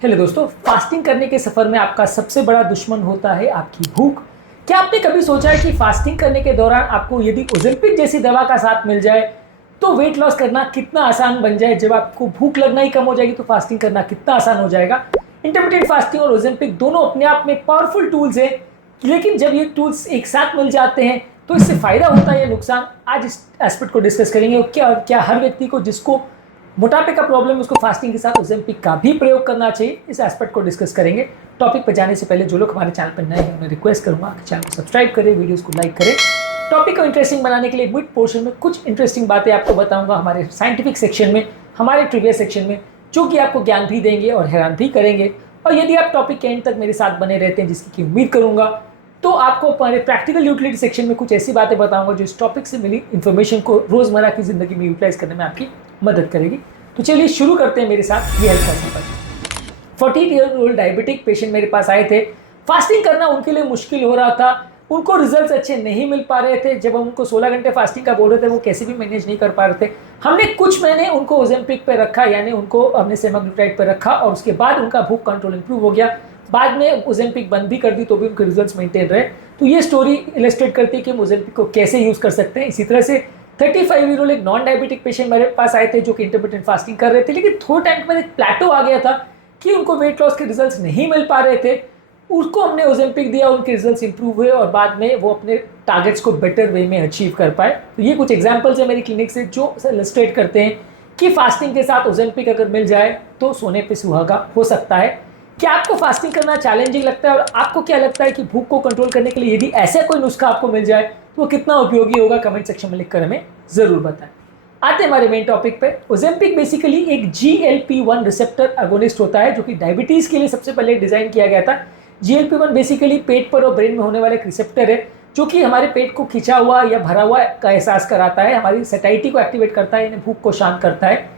Hello दोस्तों, fasting करने के सफर में आपका सबसे बड़ा दुश्मन होता है आपकी भूख। क्या आपने कभी सोचा है कि फास्टिंग करने के दौरान आपको यदि ओजेम्पिक जैसी दवा का साथ मिल जाए तो वेट लॉस करना कितना आसान बन जाए। जब आपको भूख लगना ही कम हो जाएगी तो फास्टिंग करना कितना आसान हो जाएगा। इंटरमिटेंट फास्टिंग और ओजेम्पिक दोनों अपने आप में पावरफुल टूल्स हैं, लेकिन जब ये टूल्स एक साथ मिल जाते हैं तो इससे फायदा होता है या नुकसान, आज इस एस्पेक्ट को डिस्कस करेंगे। और क्या हर व्यक्ति को जिसको मोटापे का प्रॉब्लम है उसको फास्टिंग के साथ ओजेम्पिक का भी प्रयोग करना चाहिए, इस एस्पेक्ट को डिस्कस करेंगे। टॉपिक पर जाने से पहले जो लोग हमारे चैनल पर नए हैं उन्हें रिक्वेस्ट करूंगा कि चैनल को सब्सक्राइब करें, वीडियोस को लाइक करें। टॉपिक को इंटरेस्टिंग बनाने के लिए मिड पोर्शन में कुछ इंटरेस्टिंग बातें आपको बताऊंगा हमारे साइंटिफिक सेक्शन में, हमारे ट्रिविया सेक्शन में, जो कि आपको ज्ञान भी देंगे और हैरान भी करेंगे। और यदि आप टॉपिक के एंड तक मेरे साथ बने रहते हैं, जिसकी की उम्मीद करूंगा, तो आपको हमारे प्रैक्टिकल यूटिलिटी सेक्शन में कुछ ऐसी बातें बताऊंगा जो इस टॉपिक से मिली इन्फॉर्मेशन को रोजमर्रा की जिंदगी में यूटिलाइज करने में आपकी मदद करेगी। तो चलिए शुरू करते हैं मेरे साथ ये हेल्थ का सफर। 40 ईयर ओल्ड डायबिटिक पेशेंट मेरे पास आए थे। फास्टिंग करना उनके लिए मुश्किल हो रहा था, उनको रिजल्ट्स अच्छे नहीं मिल पा रहे थे। जब हम उनको 16 घंटे फास्टिंग का बोल रहे थे वो कैसे भी मैनेज नहीं कर पा रहे थे। हमने कुछ महीने उनको ओजेम्पिक पे रखा, यानी उनको हमने सेमाग्लूटाइड पे रखा, और उसके बाद उनका भूख कंट्रोल इंप्रूव हो गया। बाद में ओजेम्पिक बंद भी कर दी तो भी उनके रिजल्ट्स मेंटेन रहे। तो ये स्टोरी इलस्ट्रेट करती है कि हम ओजेम्पिक को कैसे यूज़ कर सकते हैं। इसी तरह से 35 ईयर ओल्ड एक नॉन डायबिटिक पेशेंट मेरे पास आए थे जो कि इंटरमिटेंट फास्टिंग कर रहे थे, लेकिन थोड़े टाइम के बाद एक प्लेटो आ गया था कि उनको वेट लॉस के रिजल्ट्स नहीं मिल पा रहे थे। उसको हमने ओजेम्पिक दिया, उनके रिजल्ट्स इंप्रूव हुए और बाद में वो अपने टारगेट्स को बेटर वे में अचीव कर पाए। तो ये कुछ एग्जांपल्स है मेरी क्लिनिक से जो इलस्ट्रेट करते हैं कि फास्टिंग के साथ ओजेम्पिक अगर मिल जाए तो सोने पे सुहागा हो सकता है। क्या आपको फास्टिंग करना चैलेंजिंग लगता है और आपको क्या लगता है कि भूख को कंट्रोल करने के लिए यदि ऐसा कोई नुस्खा आपको मिल जाए तो वो कितना उपयोगी होगा? कमेंट सेक्शन में लिखकर हमें जरूर बताएं। आते हैं हमारे मेन टॉपिक पे। ओजेम्पिक बेसिकली एक GLP-1 रिसेप्टर एगोनिस्ट होता है जो कि डायबिटीज के लिए सबसे पहले डिजाइन किया गया था। GLP-1 बेसिकली पेट पर और ब्रेन में होने वाला एक रिसेप्टर है जो कि हमारे पेट को खिंचा हुआ या भरा हुआ का एहसास कराता है, हमारी सैटिस्फैक्शन को एक्टिवेट करता है, यानी भूख को शांत करता है।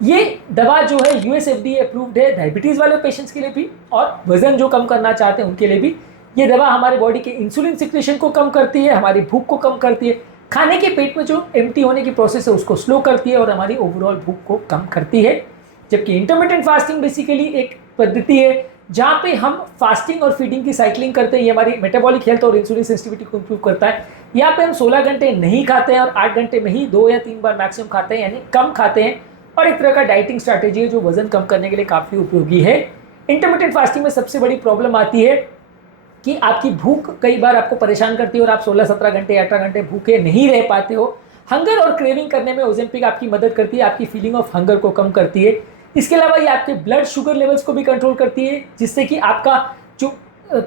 ये दवा जो है US FDA अप्रूव्ड है डायबिटीज वाले पेशेंट्स के लिए भी, और वजन जो कम करना चाहते हैं उनके लिए भी। ये दवा हमारे बॉडी के इंसुलिन सिक्रेशन को कम करती है, हमारी भूख को कम करती है, खाने के पेट में जो एम्प्टी होने की प्रोसेस है उसको स्लो करती है और हमारी ओवरऑल भूख को कम करती है। जबकि इंटरमिटेंट फास्टिंग बेसिकली एक पद्धति है जहाँ पे हम फास्टिंग और फीडिंग की साइकिलिंग करते हैं। ये हमारी मेटाबॉलिक हेल्थ और इंसुलिन सेंसिटिविटी को इंप्रूव करता है। यहाँ पे हम 16 घंटे नहीं खाते हैं और 8 घंटे में ही 2 या 3 बार मैक्सिमम खाते हैं, यानी कम खाते हैं, और एक तरह का डाइटिंग स्ट्रैटेजी है जो वजन कम करने के लिए काफ़ी उपयोगी है। इंटरमिटेंट फास्टिंग में सबसे बड़ी प्रॉब्लम आती है कि आपकी भूख कई बार आपको परेशान करती है और आप 16-17 घंटे 18 घंटे भूखे नहीं रह पाते हो। हंगर और क्रेविंग करने में ओजेम्पिक आपकी मदद करती है, आपकी फीलिंग ऑफ हंगर को कम करती है। इसके अलावा ये आपके ब्लड शुगर लेवल्स को भी कंट्रोल करती है, जिससे कि आपका जो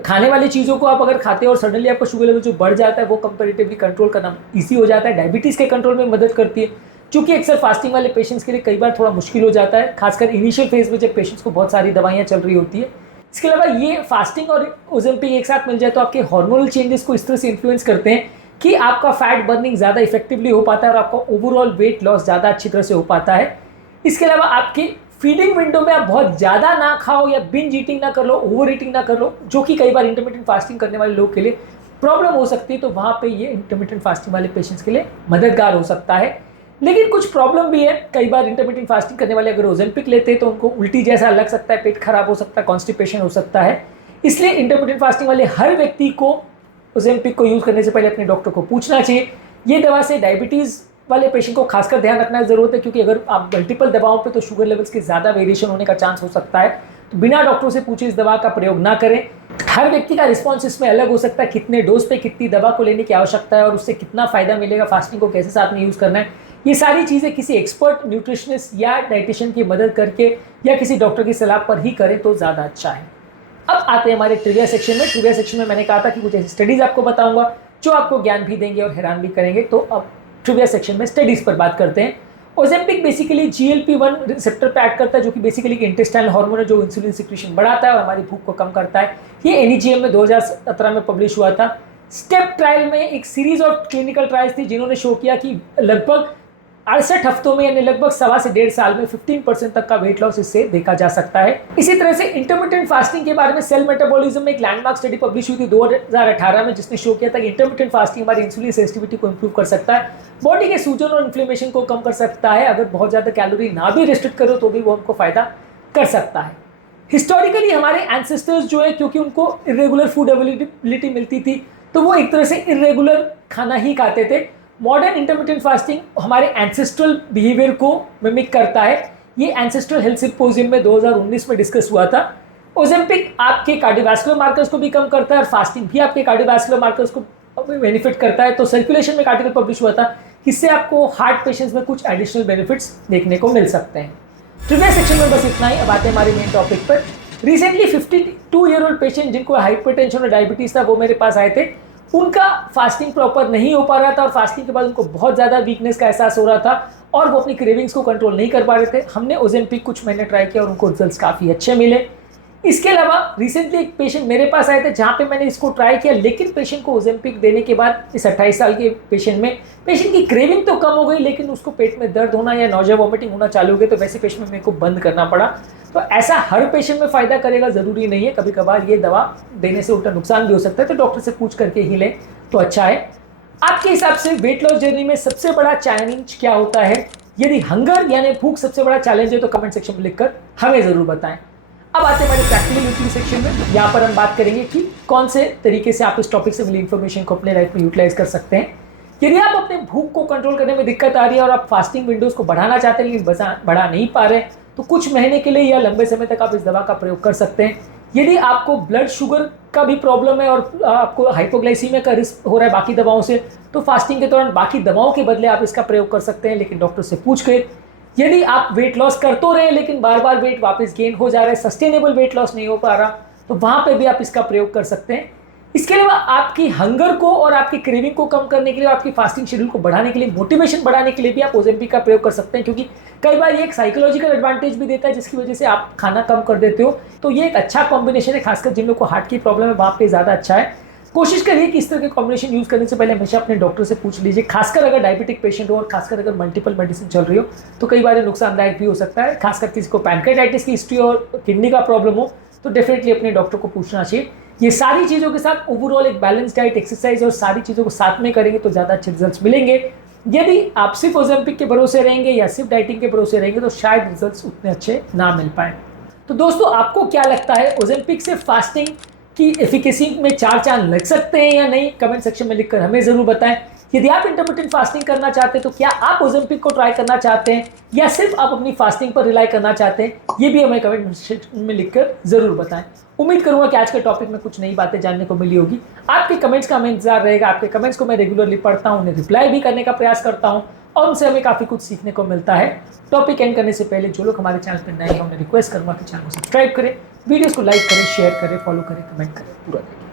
खाने वाली चीज़ों को आप अगर खाते हो और सडनली आपका शुगर लेवल जो बढ़ जाता है वो कंपेरेटिवली कंट्रोल करना ईजी हो जाता है। डायबिटीज़ के कंट्रोल में मदद करती है, क्योंकि अक्सर फास्टिंग वाले पेशेंट्स के लिए कई बार थोड़ा मुश्किल हो जाता है, खासकर इनिशियल फेज में जब पेशेंट्स को बहुत सारी दवाइयाँ चल रही होती है। इसके अलावा ये फास्टिंग और ओजेम्पिक एक साथ मिल जाए तो आपके हार्मोनल चेंजेस को इस तरह से इन्फ्लुएंस करते हैं कि आपका फैट बर्निंग ज़्यादा इफेक्टिवली हो पाता है और आपका ओवरऑल वेट लॉस ज़्यादा अच्छी तरह से हो पाता है। इसके अलावा आपकी फीडिंग विंडो में आप बहुत ज़्यादा ना खाओ या बिंज ईटिंग ना कर लो, ओवर ईटिंग ना कर लो, जो कि कई बार इंटरमिटेंट फास्टिंग करने वाले लोग के लिए प्रॉब्लम हो सकती है। तो वहाँ पे ये इंटरमिटेंट फास्टिंग वाले पेशेंट्स के लिए मददगार हो सकता है। लेकिन कुछ प्रॉब्लम भी है। कई बार इंटरमिटेंट फास्टिंग करने वाले अगर ओजेम्पिक लेते हैं तो उनको उल्टी जैसा लग सकता है, पेट खराब हो सकता है, कॉन्स्टिपेशन हो सकता है। इसलिए इंटरमिटेंट फास्टिंग वाले हर व्यक्ति को ओजेम्पिक को यूज़ करने से पहले अपने डॉक्टर को पूछना चाहिए। ये दवा से डायबिटीज़ वाले पेशेंट को खासकर ध्यान रखना ज़रूरत है, क्योंकि अगर आप मल्टीपल दवाओं पे तो शुगर लेवल्स के ज़्यादा वेरिएशन होने का चांस हो सकता है। तो बिना डॉक्टर से पूछे इस दवा का प्रयोग ना करें। हर व्यक्ति का रिस्पॉन्स इसमें अलग हो सकता है, कितने डोज पे कितनी दवा को लेने की आवश्यकता है और उससे कितना फ़ायदा मिलेगा, फास्टिंग को कैसे साथ में यूज़ करना है, ये सारी चीज़ें किसी एक्सपर्ट न्यूट्रिशनिस्ट या डाइटिशियन की मदद करके या किसी डॉक्टर की सलाह पर ही करें तो ज़्यादा अच्छा है। अब आते हैं हमारे ट्रिविया सेक्शन में। ट्रिविया सेक्शन में मैंने कहा था कि कुछ ऐसी स्टडीज़ आपको बताऊंगा जो आपको ज्ञान भी देंगे और हैरान भी करेंगे। तो अब ट्रिविया सेक्शन में स्टडीज़ पर बात करते हैं। ओजेम्पिक बेसिकली GLP-1 रिसेप्टर पे एक्ट करता है, जो कि बेसिकली इंटेस्टाइनल हार्मोन है जो इंसुलिन सिक्रेशन बढ़ाता है और हमारी भूख को कम करता है। ये NEJM में 2017 में पब्लिश हुआ था। स्टेप ट्रायल में एक सीरीज ऑफ क्लिनिकल ट्रायल्स थी जिन्होंने शो किया कि लगभग 68 हफ्तों में, यानी लगभग 1.25 से 1.5 साल में 15% तक का वेट लॉस इससे देखा जा सकता है। इसी तरह से इंटरमिटेंट फास्टिंग के बारे में सेल मेटाबॉलिज्म में एक लैंडमार्क स्टडी पब्लिश हुई थी 2018 में, जिसने शो किया था कि इंटरमिटेंट फास्टिंग हमारी इंसुलिन सेंसिटिविटी को इंप्रूव कर सकता है, बॉडी के सूजन और इन्फ्लेमेशन को कम कर सकता है। अगर बहुत ज़्यादा कैलोरी ना भी रिस्ट्रिक्ट करो तो भी वो हमको फायदा कर सकता है। हिस्टोरिकली हमारे एंसेस्टर्स जो है, क्योंकि उनको इरेगुलर फूड अवेलेबिलिटी मिलती थी, तो वो एक तरह से इरेगुलर खाना ही खाते थे। मॉडर्न इंटरमिटेंट फास्टिंग हमारे एंसेस्ट्रल बिहेवियर को मिमिक करता है। ये एंसेस्ट्रल हेल्थ सिम्पोजियम में 2019 में डिस्कस हुआ था। ओजेम्पिक आपके कार्डियोवैस्कुलर मार्कर्स को भी कम करता है और फास्टिंग भी आपके कार्डियोवैस्कुलर मार्कर्स को बेनिफिट करता है। तो सर्कुलेशन में एक आर्टिकल पब्लिश हुआ था, इससे आपको हार्ट पेशेंट्स में कुछ एडिशनल बेनिफिट्स देखने को मिल सकते हैं। ट्रिविया सेक्शन में बस इतना ही। अब आते हैं हमारे मेन टॉपिक पर। रिसेंटली 52-year-old पेशेंट जिनको हाइपरटेंशन और डायबिटीज था, वो मेरे पास आए थे। उनका फास्टिंग प्रॉपर नहीं हो पा रहा था और फास्टिंग के बाद उनको बहुत ज़्यादा वीकनेस का एहसास हो रहा था और वो अपनी क्रेविंग्स को कंट्रोल नहीं कर पा रहे थे। हमने ओजेम्पिक कुछ महीने ट्राई किया और उनको रिजल्ट्स काफ़ी अच्छे मिले। इसके अलावा रिसेंटली एक पेशेंट मेरे पास आए थे जहाँ पे मैंने इसको ट्राई किया, लेकिन पेशेंट को ओजेम्पिक देने के बाद इस 28 साल के पेशेंट में पेशेंट की क्रेविंग तो कम हो गई, लेकिन उसको पेट में दर्द होना या नौजिया वॉमिटिंग होना चालू हो गई। तो वैसे पेशेंट में मेरे को बंद करना पड़ा। तो ऐसा हर पेशेंट में फ़ायदा करेगा ज़रूरी नहीं है, कभी कभार ये दवा देने से उल्टा नुकसान भी हो सकता है। तो डॉक्टर से पूछ करके ही लें तो अच्छा है। आपके हिसाब से वेट लॉस जर्नी में सबसे बड़ा चैलेंज क्या होता है? यदि हंगर यानी भूख सबसे बड़ा चैलेंज है तो कमेंट सेक्शन में लिखकर हमें ज़रूर बताएं। अब आते हैं हमारे प्रैक्टिकल यूटिलिटी सेक्शन में। यहाँ पर हम बात करेंगे कि कौन से तरीके से आप इस टॉपिक से मिली इन्फॉर्मेशन को अपने लाइफ में यूटिलाइज कर सकते हैं। यदि आप अपने भूख को कंट्रोल करने में दिक्कत आ रही है और आप फास्टिंग विंडोज को बढ़ाना चाहते हैं लेकिन बढ़ा नहीं पा रहे, तो कुछ महीने के लिए या लंबे समय तक आप इस दवा का प्रयोग कर सकते हैं। यदि आपको ब्लड शुगर का भी प्रॉब्लम है और आपको हाइपोग्लाइसीमिया का रिस्क हो रहा है बाकी दवाओं से, तो फास्टिंग के दौरान बाकी दवाओं के बदले आप इसका प्रयोग कर सकते हैं, लेकिन डॉक्टर से पूछ के। यदि आप वेट लॉस कर तो रहे हैं लेकिन बार बार वेट वापस गेन हो जा रहा है, सस्टेनेबल वेट लॉस नहीं हो पा रहा, तो वहाँ पे भी आप इसका प्रयोग कर सकते हैं। इसके अलावा आपकी हंगर को और आपकी क्रेविंग को कम करने के लिए, आपकी फास्टिंग शेड्यूल को बढ़ाने के लिए, मोटिवेशन बढ़ाने के लिए भी आप ओजेम्पिक का प्रयोग कर सकते हैं, क्योंकि कई बार ये एक साइकोलॉजिकल एडवांटेज भी देता है जिसकी वजह से आप खाना कम कर देते हो। तो ये एक अच्छा कॉम्बिनेशन है, खासकर जिन लोगों को हार्ट की प्रॉब्लम है वहाँ पे ज़्यादा अच्छा है। कोशिश करिए कि इस तरह के कॉम्बिनेशन यूज़ करने से पहले हमेशा अपने डॉक्टर से पूछ लीजिए, खासकर अगर डायबिटिक पेशेंट हो और खासकर अगर मल्टीपल मेडिसिन चल रही हो तो कई बार नुकसानदायक भी हो सकता है। खासकर किसी को पैनक्रेटाइटिस की हिस्ट्री और किडनी का प्रॉब्लम हो तो डेफिनेटली अपने डॉक्टर को पूछना चाहिए। ये सारी चीज़ों के साथ ओवरऑल एक बैलेंस डाइट, एक्सरसाइज और सारी चीज़ों को साथ में करेंगे तो ज़्यादा अच्छे रिजल्ट्स मिलेंगे। यदि आप सिर्फ ओजेम्पिक के भरोसे रहेंगे या सिर्फ डाइटिंग के भरोसे रहेंगे तो शायद रिजल्ट्स उतने अच्छे ना मिल पाए। तो दोस्तों, आपको क्या लगता है, ओजेम्पिक से फास्टिंग की एफिकेसी में 4 चांद लग सकते हैं या नहीं? कमेंट सेक्शन में लिखकर हमें ज़रूर बताएं। यदि आप इंटरमिटेंट फास्टिंग करना चाहते हैं तो क्या आप ओजेम्पिक को ट्राई करना चाहते हैं या सिर्फ आप अपनी फास्टिंग पर रिलाई करना चाहते हैं? ये भी हमें कमेंट सेक्शन में लिखकर ज़रूर बताएं। उम्मीद करूंगा कि आज के टॉपिक में कुछ नई बातें जानने को मिली होगी। आपके कमेंट्स का हमें इंतजार रहेगा। आपके कमेंट्स को मैं रेगुलरली पढ़ता हूँ, उन्हें रिप्लाई भी करने का प्रयास करता हूँ और उनसे हमें काफ़ी कुछ सीखने को मिलता है। टॉपिक एंड करने से पहले जो लोग हमारे चैनल पर नए हैं उन्हें रिक्वेस्ट करूँगा कि चैनल को सब्सक्राइब करें, वीडियोज़ को लाइक करें, शेयर करें, फॉलो करें, कमेंट करें, पूरा करें।